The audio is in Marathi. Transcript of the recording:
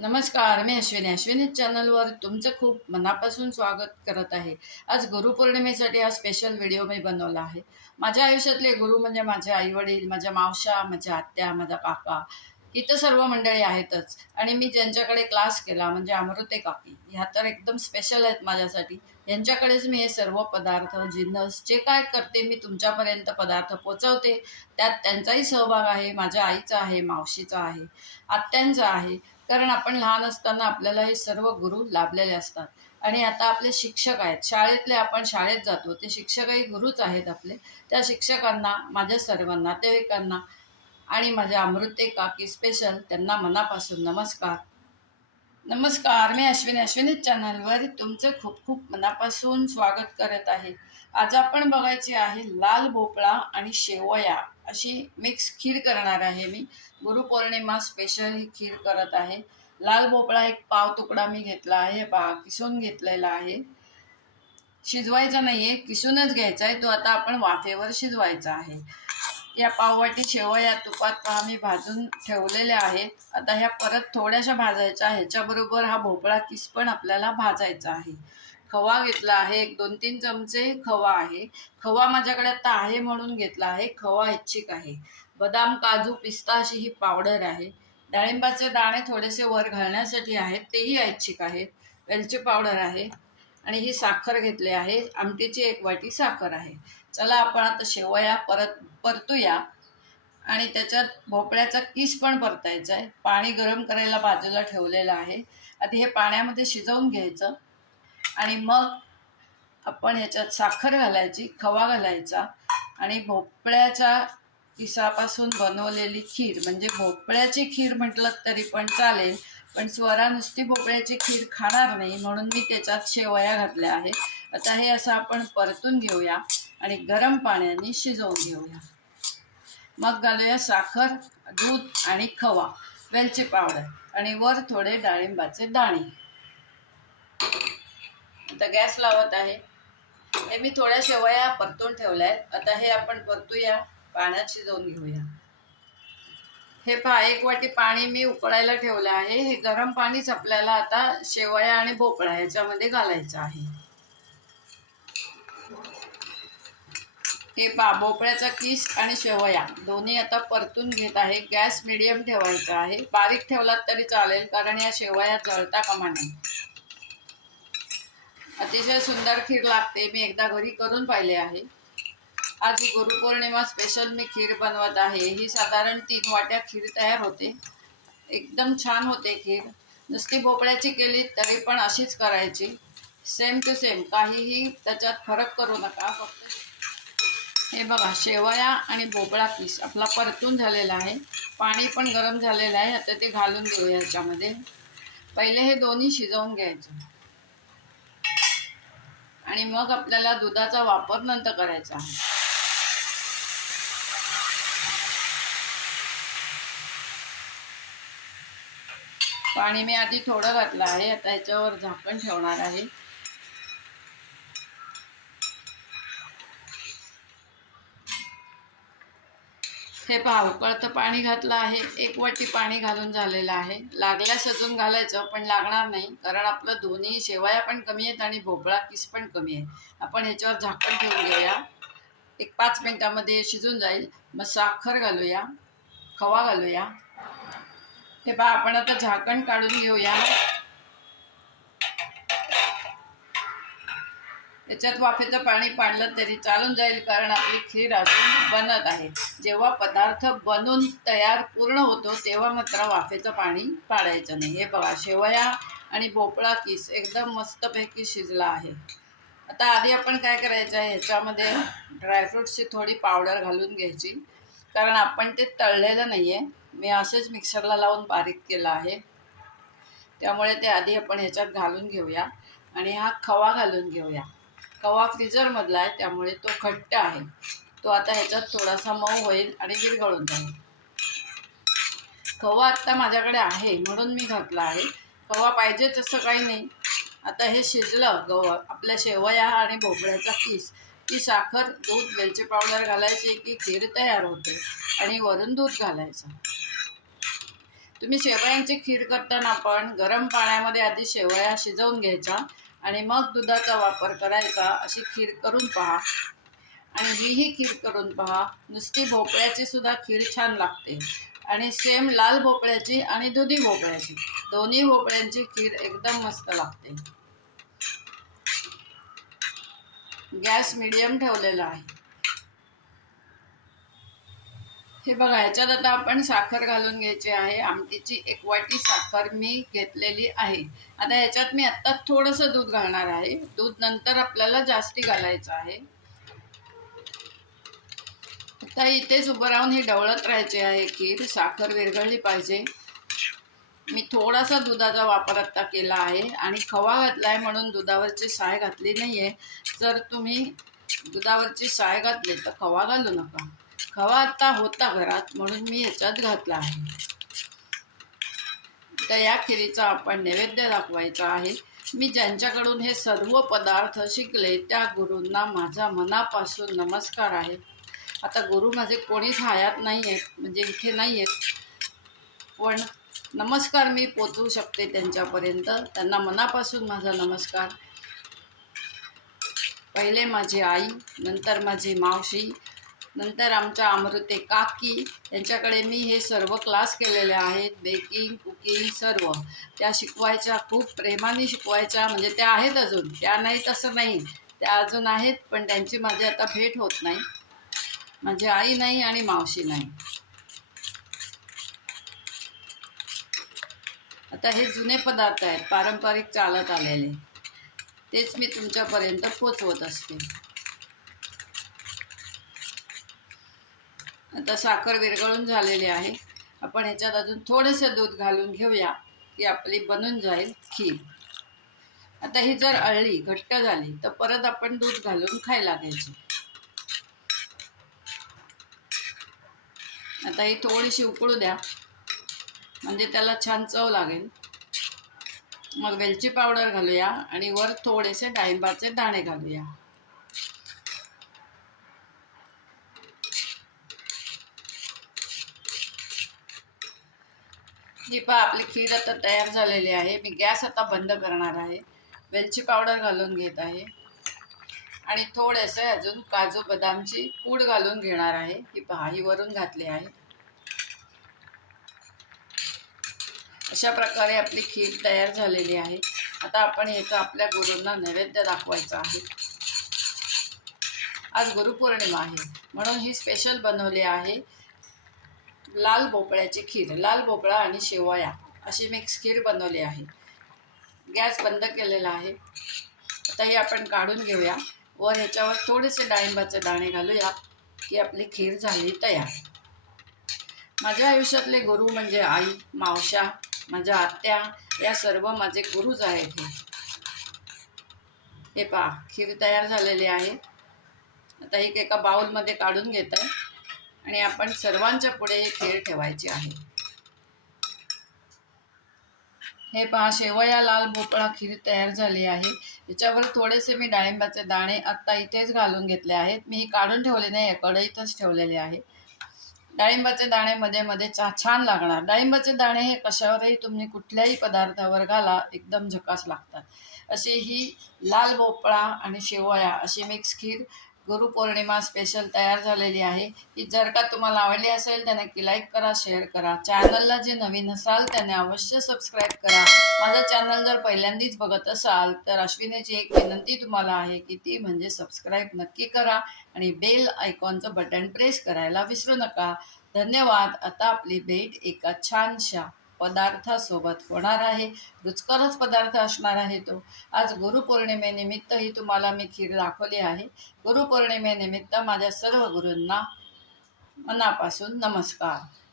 नमस्कार मी अश्विनी. अश्विनी चॅनलवर तुमचं खूप मनापासून स्वागत करत आहे. आज गुरुपौर्णिमेसाठी हा स्पेशल व्हिडिओ मी बनवला आहे. माझ्या आयुष्यातले गुरु म्हणजे माझे आईवडील माझ्या मावशा माझ्या आत्या माझा काका. इथं सर्व मंडळी आहेतच. आणि मी ज्यांच्याकडे क्लास केला म्हणजे अमृते काकी. ह्या तर एकदम स्पेशल आहेत माझ्यासाठी. यांच्याकडेच मी हे सर्व पदार्थ जिन्नस जे काय करते मी तुमच्यापर्यंत पदार्थ पोचवते त्यात त्यांचाही सहभाग आहे माझ्या आईचा आहे मावशीचा आहे आत्यांचा आहे. कारण आपण लहान असताना आपल्याला हे सर्व गुरु लाभलेले असतात. आणि आता आपले शिक्षक आहेत. शाळेतले आपण शाळेत जातो. ते शिक्षकही गुरुच आहेत आपले. त्या शिक्षकांना माझ्या सर्व नातेवाईकांना आणि माझ्या अमृते काकी स्पेशल त्यांना मनापासून नमस्कार. नमस्कार. मी अश्विनी. अश्विनी चॅनलवर तुमचं खूप खूप मनापासून स्वागत करत आहे. आज आपण बघायची आहे लाल भोपळा आणि शेवया. अशी मिक्स खीर करणार आहे मी. गुरुपौर्णिमा स्पेशल ही खीर करत आहे. लाल भोपळा एक पाव तुकडा मी घेतला आहे. पहा किसून घेतलेला आहे. शिजवायचा नाही आहे किसूनच घ्यायचा आहे तो आता आपण वाफेवर शिजवायचा आहे. या पाववाटी शेवया तुपात पहा मी भाजून ठेवलेल्या आहेत. आता ह्या परत थोड्याशा भाजायच्या. ह्याच्याबरोबर हा भोपळा किस पण आपल्याला भाजायचा आहे. खवा घेतला आहे एक दोन तीन चमचे खवा आहे. खवा माझ्याकडे आता आहे म्हणून घेतला आहे खवा ऐच्छिक आहे. बदाम काजू पिस्ता अशी ही पावडर आहे. डाळिंबाचे दाणे थोडेसे वर घालण्यासाठी आहेत तेही ऐच्छिक आहेत. वेलची पावडर आहे आणि ही साखर घेतली आहे. आमटीची एक वाटी साखर आहे. चला आपण आता शेवया परत परतूया. आणि त्याच्यात भोपळ्याचा किस पण परतायचा आहे. पाणी गरम करायला बाजूला ठेवलेलं आहे. आधी हे पाण्यामध्ये शिजवून घ्यायचं. आणि मग आपण ह्याच्यात साखर घालायची खवा घालायचा आणि भोपळ्याच्या किसापासून बनवलेली खीर. म्हणजे भोपळ्याची खीर म्हटलं तरी पण चालेल पण स्वरा नुसती भोपळ्याची खीर खाणार नाही म्हणून मी त्याच्यात शेवया घातल्या आहेत. आता हे असं आपण परतून घेऊया आणि गरम पाण्याने शिजवून घेऊया. मग घालूया साखर दूध आणि खवा वेलची पावडर आणि वर थोडे डाळिंबाचे दाणे. आता गॅस लावत आहे. हे मी थोड्या शेवया परतून ठेवल्या. आहेत आता हे आपण परतूया. पाण्यात शिजवून घेऊया. हे पहा एक वाटी पाणी मी उकळायला ठेवलं आहे. हे गरम पाणीच आपल्याला आता शेवया आणि भोपळा ह्याच्यामध्ये घालायचं आहे. हे पहा भोपळ्याचा किस आणि शेवया. दोन्ही आता परतून घेत आहे. गॅस मिडियम ठेवायचा आहे. बारीक ठेवलात तरी चालेल कारण या शेवया जळता कामा नये. अतिशय सुंदर खीर लागते. मी एकदा घरी करून पाहिले आहे. आज गुरुपौर्णिमा स्पेशल मी खीर बनवत आहे. ही साधारण तीन वाट्या खीर तयार होते. एकदम छान होते खीर. नुसती भोपळ्याची केली तरी पण अशीच करायची. सेम टू सेम काहीही त्याच्यात फरक करू नका. फक्त हे बघा शेवया आणि भोपळा पीस आपला परतून झालेला आहे. पाणी पण गरम झालेलं आहे. आता ते घालून देऊ याच्यामध्ये. पहिले हे दोन्ही शिजवून घ्यायचं. आणि मग आपल्याला दुधाचा वापर नंतर करायचा आहे. पाणी मी आधी थोडं घातलं आहे. आता ह्याच्यावर झाकण ठेवणार आहे. हे पहा उकळतं पाणी घातलं आहे. एक वाटी पाणी घालून झालेलं आहे. लागल्यास अजून घालायचं पण लागणार नाही. कारण आपलं दोन्ही शेवया पण कमी आहेत आणि भोपळा किस पण कमी आहे. आपण ह्याच्यावर झाकण ठेवून घेऊया. एक पाच मिनटामध्ये शिजून जाईल. मग साखर घालूया. खवा घालूया. हे पहा आपण आता झाकण काढून घेऊया. याच्यात वाफेचं पाणी पाडलं तरी चालून जाईल कारण आपली खीर अजून बनत आहे. जेव्हा पदार्थ बनून तयार पूर्ण होतो तेव्हा मात्र वाफेचं पाणी पाडायचं नाही. हे बघा शेवया आणि भोपळा किस एकदम मस्तपैकी शिजला आहे. आता आधी आपण काय करायचं आहे ह्याच्यामध्ये ड्रायफ्रूट्सची थोडी पावडर घालून घ्यायची. कारण आपण ते तळलेलं नाही आहे मी असेच मिक्सरला लावून बारीक केलं आहे. त्यामुळे ते आधी आपण ह्याच्यात घालून घेऊया आणि हा खवा घालून घेऊया. खवा फ्रीजरमधला आहे त्यामुळे तो घट्ट आहे. तो आता ह्याच्यात थोडासा मऊ होईल आणि विरघळून जाईल. खवा आत्ता माझ्याकडे आहे म्हणून मी घातला आहे. खवा पाहिजे तसं काही नाही. आता हे शिजलं गव आपल्या शेवया आणि भोपळ्याचा पीस ती साखर दूध वेलची पावडर घालायची की खीर तयार होते आणि वरून दूध घालायचं. तुम्ही शेवयांची खीर करताना पण गरम पाण्यामध्ये आधी शेवया शिजवून घ्यायच्या. आणि मग दुधाचा वापर करायचा अशी खीर करून पहा. आणि हीही खीर करून पहा. नुसती भोपळ्याची सुद्धा खीर छान लागते. आणि सेम लाल भोपळ्याची आणि दुधी भोपळ्याची. दोन्ही भोपळ्यांची खीर एकदम मस्त लागते. गॅस मिडियम ठेवलेला आहे. हे बघा ह्याच्यात आता आपण साखर घालून घ्यायची आहे. आमटीची एक वाटी साखर मी घेतलेली आहे. आता याच्यात मी आत्ता थोडंसं दूध घालणार आहे. दूध नंतर आपल्याला जास्ती घालायचं आहे. आता इथेच उभं राहून ही डवळत राहायची आहे खीर. साखर विरघळली पाहिजे. मी थोडासा दुधाचा वापर आत्ता केला आहे आणि खवा घातला आहे म्हणून दुधावरची साय घातली नाही आहे जर तुम्ही दुधावरची साय घातली तर खवा घालू नका. खवा आत्ता होता घरात म्हणून मी ह्याच्यात घातला आहे. तर या खिरीचा आपण नैवेद्य दाखवायचा आहे. मी ज्यांच्याकडून हे सर्व पदार्थ शिकले त्या गुरूंना माझा मनापासून नमस्कार आहे. आता गुरु माझे कोणीच हयात नाही आहेत म्हणजे इथे नाही आहेत पण नमस्कार मी पोचवू शकते त्यांच्यापर्यंत. त्यांना मनापासून माझा नमस्कार. पहिले माझी आई नंतर माझी मावशी नंतर आमच्या अमृते काकी यांच्याकडे मी हे सर्व क्लास केलेले आहेत. बेकिंग कुकिंग सर्व. त्या शिकवायच्या खूप प्रेमाने शिकवायच्या. म्हणजे त्या आहेत अजून. त्या नाही तसं नाही. त्या अजून आहेत पण त्यांची माझी आता भेट होत नाही. माझी आई नाही आणि मावशी नाही. आता हे जुने पदार्थ आहेत. पारंपरिक चालत आलेले. तेच मी तुमच्यापर्यंत पोचवत असते. आता साखर विरघळून झालेली आहे. आपण ह्याच्यात अजून थोडंसं दूध घालून घेऊया. की आपली बनून जाईल खीर. आता ही जर अळली घट्ट झाली तर परत आपण दूध घालून खायला घ्यायची आता ही थोडीशी उकळू द्या. म्हणजे त्याला छान चव लागेल. मग वेलची पावडर घालूया आणि वर थोडेसे डाळिंबाचे दाणे घालूया. ही पहा आपली खीर आता तयार झालेली आहे. मी गॅस आता बंद करणार आहे. वेलची पावडर घालून घेत आहे. आणि थोडेसे अजून काजू बदामची पूड घालून घेणार आहे. ही पहा ही वरून घातली आहे. अशा प्रकारे आपली खीर तयार झालेली आहे. आता आपण याचा आपल्या गुरूंना नैवेद्य दाखवायचा आहे. आज गुरुपौर्णिमा आहे. म्हणून ही स्पेशल बनवली आहे. लाल भोपळ्याची खीर लाल भोपळा आणि शेवया अशी मिक्स खीर बनवली आहे. गॅस बंद केलेला आहे. आता ही आपण काढून घेऊया व ह्याच्यावर थोडेसे डाळिंबाचे दाणे घालूया की आपली खीर झाली तयार. माझ्या आयुष्यातले गुरु म्हणजे आई मावशा माझ्या आत्या या सर्व माझे गुरुज आहेत हे. पहा खीर तयार झालेली आहे. आता एक एका बाउलमध्ये काढून घेत आहे आणि आपण सर्वांच्या पुढे हे खीर ठेवायची आहे. हे पहा शेवया लाल भोपळा खीर तयार झाली आहे. याच्यावर थोडेसे मी डाळिंबाचे दाणे आत्ता इथेच घालून घेतले आहेत. मी काढून ठेवले नाही कढईतच ठेवलेले आहे. डाळिंबाचे दाणे मध्ये मध्ये चा छान लागणार. डाळिंबाचे दाणे हे कशावरही तुम्ही कुठल्याही पदार्थावर घाला एकदम झकास लागतात. असे ही लाल भोपळा आणि शेवया अशी मिक्स खीर गुरुपौर्णिमा स्पेशल तयार झालेली आहे. ती जर का तुम्हाला आवडली असेल तर नक्की लाईक करा शेअर करा. चॅनलला जे नवीन असाल त्याने अवश्य सबस्क्राईब करा. माझं चॅनल जर पहिल्यांदाच बघत असाल तर अश्विनीची एक विनंती तुम्हाला आहे की ती म्हणजे सबस्क्राईब नक्की करा आणि बेल आयकॉनचं बटन प्रेस करायला विसरू नका. धन्यवाद. आता आपली भेट एका छानशा पदार्थासोबत होणार आहे. रुचकरच पदार्थ असणार आहे तो. आज गुरुपौर्णिमेनिमित्त ही तुम्हाला मी खीर दाखवली आहे. गुरुपौर्णिमेनिमित्त माझ्या सर्व गुरूंना मनापासून नमस्कार.